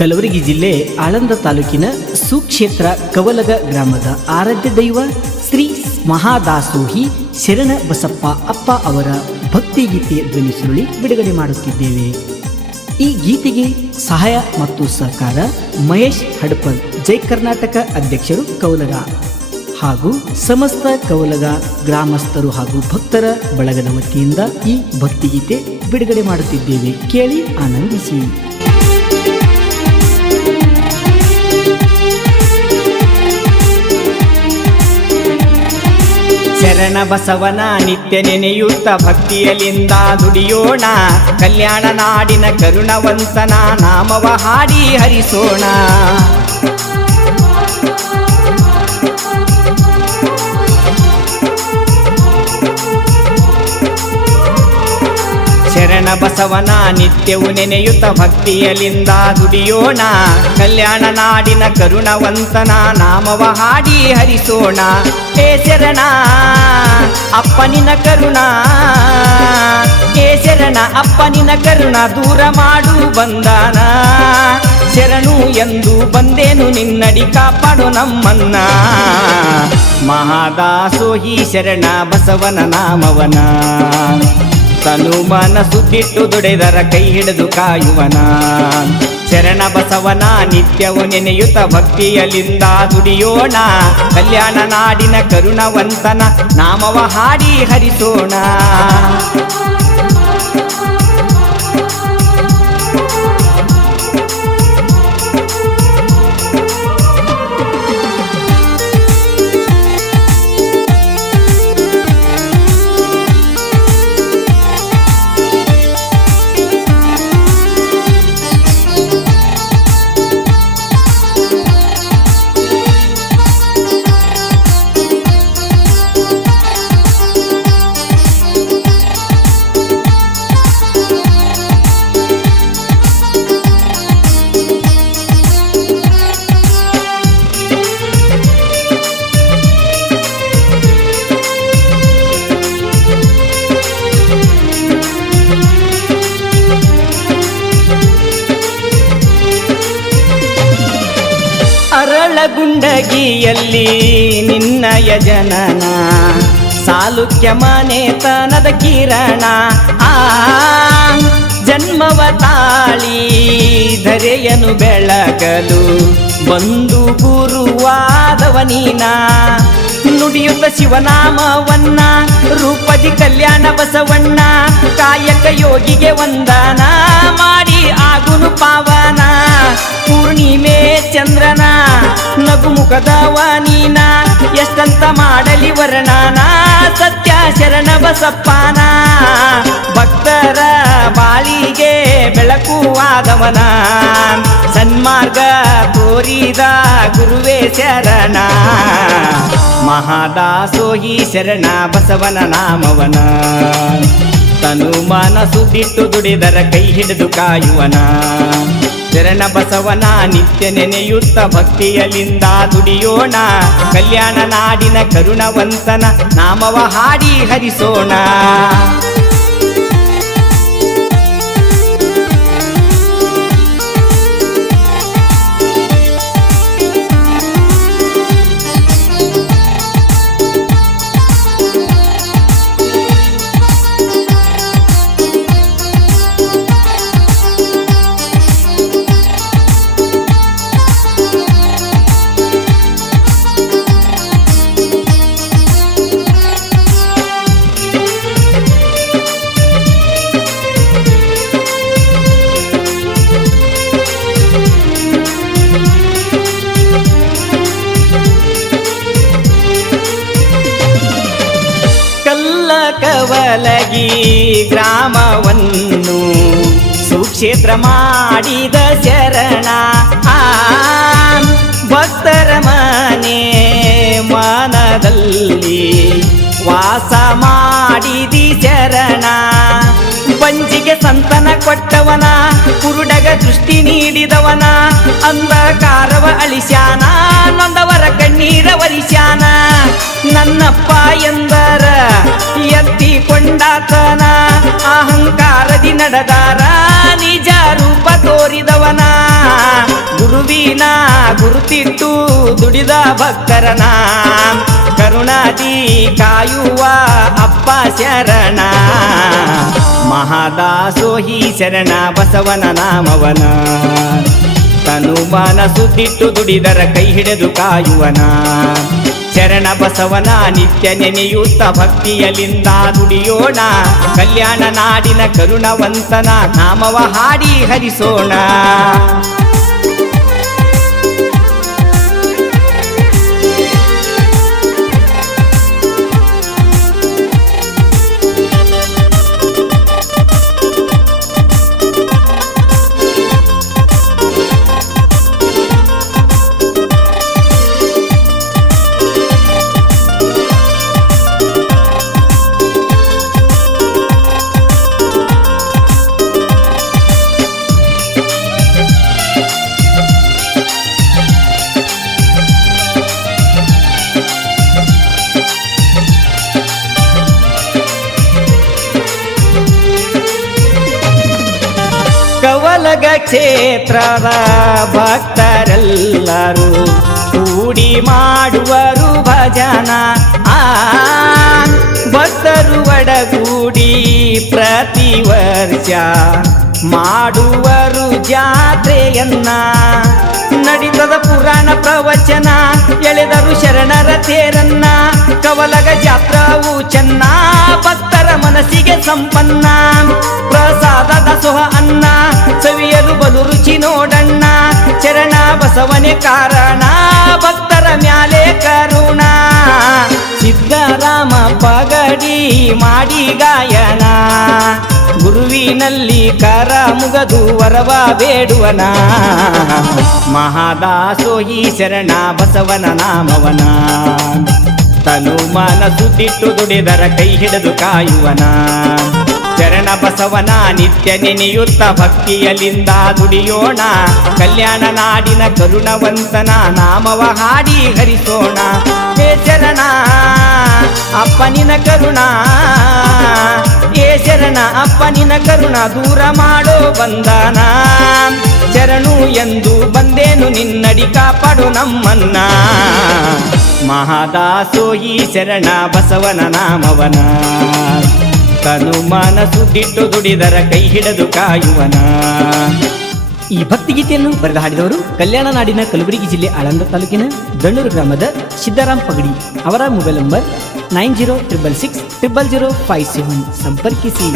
ಕಲಬುರಗಿ ಜಿಲ್ಲೆ ಆಳಂದ ತಾಲೂಕಿನ ಸುಕ್ಷೇತ್ರ ಕವಲಗ ಗ್ರಾಮದ ಆರಾಧ್ಯ ದೈವ ಶ್ರೀ ಮಹಾದಾಸೋಹಿ ಶರಣ ಬಸಪ್ಪ ಅಪ್ಪ ಅವರ ಭಕ್ತಿಗೀತೆ ಧ್ವನಿ ಸುರುಳಿ ಬಿಡುಗಡೆ ಮಾಡುತ್ತಿದ್ದೇವೆ. ಈ ಗೀತೆಗೆ ಸಹಾಯ ಮತ್ತು ಸಹಕಾರ ಮಹೇಶ್ ಹಡಪದ್, ಜೈ ಕರ್ನಾಟಕ ಅಧ್ಯಕ್ಷರು ಕವಲಗ ಹಾಗೂ ಸಮಸ್ತ ಕವಲಗ ಗ್ರಾಮಸ್ಥರು ಹಾಗೂ ಭಕ್ತರ ಬಳಗದ ವತಿಯಿಂದ ಈ ಭಕ್ತಿಗೀತೆ ಬಿಡುಗಡೆ ಮಾಡುತ್ತಿದ್ದೇವೆ. ಕೇಳಿ ಆನಂದಿಸಿ. ಶರಣ ಬಸವನ ನಿತ್ಯ ನೆನೆಯುತ್ತ ಭಕ್ತಿಯಲಿಂದ ದುಡಿಯೋಣ, ಕಲ್ಯಾಣ ನಾಡಿನ ಕರುಣವಂತನ ನಾಮವ ಹಾಡಿ ಹರಿಸೋಣ. ಶರಣ ಬಸವನ ನಿತ್ಯವು ನೆನೆಯುತ್ತ ಭಕ್ತಿಯಲಿಂದ ದುಡಿಯೋಣ, ಕಲ್ಯಾಣ ನಾಡಿನ ಕರುಣವಂತನ ನಾಮವ ಹಾಡಿ ಹರಿಸೋಣ. ಹೇ ಶರಣ ಅಪ್ಪನಿನ ಕರುಣ, ಹೇ ಶರಣ ಅಪ್ಪನಿನ ಕರುಣ ದೂರ ಮಾಡು ಬಂದಾನ. ಶರಣು ಎಂದು ಬಂದೇನು ನಿನ್ನಡಿ ಕಾಪಾಡು ನಮ್ಮನ್ನ. ಮಹಾದಾಸೋಹಿ ಶರಣ ಬಸವನ ನಾಮವನ, ತನು ಮನಸ್ಸು ಬಿಟ್ಟು ದುಡೆದರ ಕೈ ಹಿಡಿದು ಕಾಯುವನ. ಶರಣ ಬಸವನ ನಿತ್ಯವು ನೆನೆಯುತ್ತ ಭಕ್ತಿಯಲಿಂದ ದುಡಿಯೋಣ, ಕಲ್ಯಾಣ ನಾಡಿನ ಕರುಣವಂತನ ನಾಮವ ಹಾಡಿ ಹರಿಸೋಣ. ಅರಳಗುಂಡಗಿಯಲ್ಲಿ ನಿನ್ನಯ ಜನನ, ಸಾಲುಕ್ಯ ಮನೆತನದ ಕಿರಣ. ಜನ್ಮವ ತಾಳಿ ಧರೆಯನು ಬೆಳಗಲು ಬಂದು ಗುರುವಾದವ ನೀನ. ನುಡಿಯುತ್ತ ಶಿವನಾಮವನ್ನ ರೂಪದಿ ಕಲ್ಯಾಣ ಬಸವಣ್ಣ, ಕಾಯಕ ಯೋಗಿಗೆ ವಂದನ ಮಾಡಿ ಆಗುನು ಪಾವನ. ಪೂರ್ಣಿಮೆ ಚಂದ್ರನ ನಗುಮುಖದವ ನೀನ, ಎಷ್ಟಂತ ಮಾಡಲಿ ವರ್ಣನ. ಸತ್ಯ ಶರಣ ಬಸಪ್ಪನ ಭಕ್ತರ ಬಾಳಿಗೆ ಬೆಳಕುವಾದವನ, ಸನ್ಮಾರ್ಗ ತೋರಿದ ಗುರುವೇ ಶರಣ. ಮಹಾದಾಸೋಹಿ ಶರಣ ಬಸವನ ನಾಮವನ, ತನು ಮನಸ್ಸು ಬಿಟ್ಟು ದುಡಿದರ ಕೈ ಹಿಡಿದು ಕಾಯುವನ. ಶರಣ ಬಸವನ ನಿತ್ಯ ನೆನೆಯುತ್ತ ಭಕ್ತಿಯಲಿಂದ ದುಡಿಯೋಣ, ಕಲ್ಯಾಣ ನಾಡಿನ ಕರುಣವಂತನ ನಾಮವ ಹಾಡಿ ಹರಿಸೋಣ. ಕವಲಗಿ ಗ್ರಾಮವನ್ನು ಸುಕ್ಷೇತ್ರ ಮಾಡಿದ ಶರಣ, ಭಕ್ತರ ಮನೆ ಮನದಲ್ಲಿ ವಾಸ ಮಾಡಿದಿ ಶರಣ. ಬಂಜಿಗೆ ಸಂತನ ಕೊಟ್ಟವನ, ಕುರುಡಗ ದೃಷ್ಟಿ ನೀಡಿದವನ, ಅಂಧಕಾರವ ಅಳಿಸ್ಯಾನ, ನೊಂದವರ ಕಣ್ಣೀರ ವರಿಸ್ಯಾನ. ನನ್ನಪ್ಪ ಎಂದರ ಎತ್ತಿಕೊಂಡಾತನ, ಅಹಂಕಾರದಿ ನಡೆದಾರ ನಿಜ ರೂಪ ತೋರಿದವನ. ದಿನ ಗುರುತಿಟ್ಟು ದುಡಿದ ಭಕ್ತರನ ಕರುಣಾದಿ ಕಾಯುವ ಅಪ್ಪ ಶರಣ ಮಹಾದಾಸೋಹಿ ಶರಣ ಬಸವನ ನಾಮವನ ತನು ಮನಸುತ್ತಿಟ್ಟು ದುಡಿದರ ಕೈ ಹಿಡಿದು ಕಾಯುವನ ಶರಣ ಬಸವನ ನಿತ್ಯ ನೆನೆಯುತ್ತ ಭಕ್ತಿಯಲಿಂದ ದುಡಿಯೋಣ ಕಲ್ಯಾಣ ನಾಡಿನ ಕರುಣವಂತನ ನಾಮವ ಹಾಡಿ ಹರಿಸೋಣ ಕವಲಗ ಕ್ಷೇತ್ರದ ಭಕ್ತರೆಲ್ಲರೂ ಕೂಡಿ ಮಾಡುವರು ಭಜನ ಭಕ್ತರು ಒಡಗೂಡಿ ಪ್ರತಿ ವರ್ಷ ಮಾಡುವರು ಜಾತ್ರೆಯನ್ನ ನಡೀತದ ಪುರಾಣ ಪ್ರವಚನ ಎಳೆದರು ಶರಣರ ತೇರನ್ನ ಕವಲಗ ಜಾತ್ರವು ಚೆನ್ನ ಭಕ್ತರ ಮನಸ್ಸಿಗೆ ಸಂಪನ್ನ ಪ್ರಸಾದದ ಸೊಹ ಅನ್ನ ಸವಿಯಲು ಬಲು ರುಚಿ ನೋಡಣ್ಣ ಶರಣ ಬಸವನೆ ಕಾರಣ ಭಕ್ತರ ಮ್ಯಾಲೆ ಕರುಣ ಸಿದ್ದರಾಮ ಪಗಡಿ ಮಾಡಿ ಗಾಯನ ಗುರುವಿನಲ್ಲಿ ಕರ ಮುಗದು ವರವ ಬೇಡುವನ ಮಹಾದಾಸೋಹಿ ಶರಣ ಬಸವನ ನಾಮವನ ತನು ಮನಸುತ್ತಿಟ್ಟು ದುಡಿದರ ಕೈ ಹಿಡಿದು ಕಾಯುವನ ಶರಣ ಬಸವನ ನಿತ್ಯ ನೆನೆಯುತ್ತ ಭಕ್ತಿಯಲಿಂದ ದುಡಿಯೋಣ ಕಲ್ಯಾಣ ನಾಡಿನ ಕರುಣವಂತನ ನಾಮವ ಹಾಡಿ ಹರಿಸೋಣ ಹೇ ಶರಣ ಅಪ್ಪನಿನ ಕರುಣ ಹೇ ಶರಣ ಅಪ್ಪನಿನ ಕರುಣ ದೂರ ಮಾಡೋ ಬಂಧನ ಶರಣು ಎಂದು ಬಂದೇನು ನಿನ್ನಡಿ ಕಾಪಾಡು ನಮ್ಮನ್ನ ಮಹಾದಾಸೋಹಿ ಶರಣ ಬಸವನ ನಾಮವನ ತನು ಮನಸುತ್ತಿಟ್ಟು ದುಡಿದರ ಕೈ ಹಿಡಿದು ಕಾಯುವನ. ಈ ಭಕ್ತಿಗೀತೆಯನ್ನು ಬರೆದು ಹಾಡಿದವರು ಕಲ್ಯಾಣ ನಾಡಿನ ಕಲಬುರಗಿ ಜಿಲ್ಲೆ ಆಳಂದ ತಾಲೂಕಿನ ದಣ್ಣೂರು ಗ್ರಾಮದ ಸಿದ್ದರಾಮ್ ಪಗಡಿ. ಅವರ ಮೊಬೈಲ್ ನಂಬರ್ 9066600057 ಸಂಪರ್ಕಿಸಿ.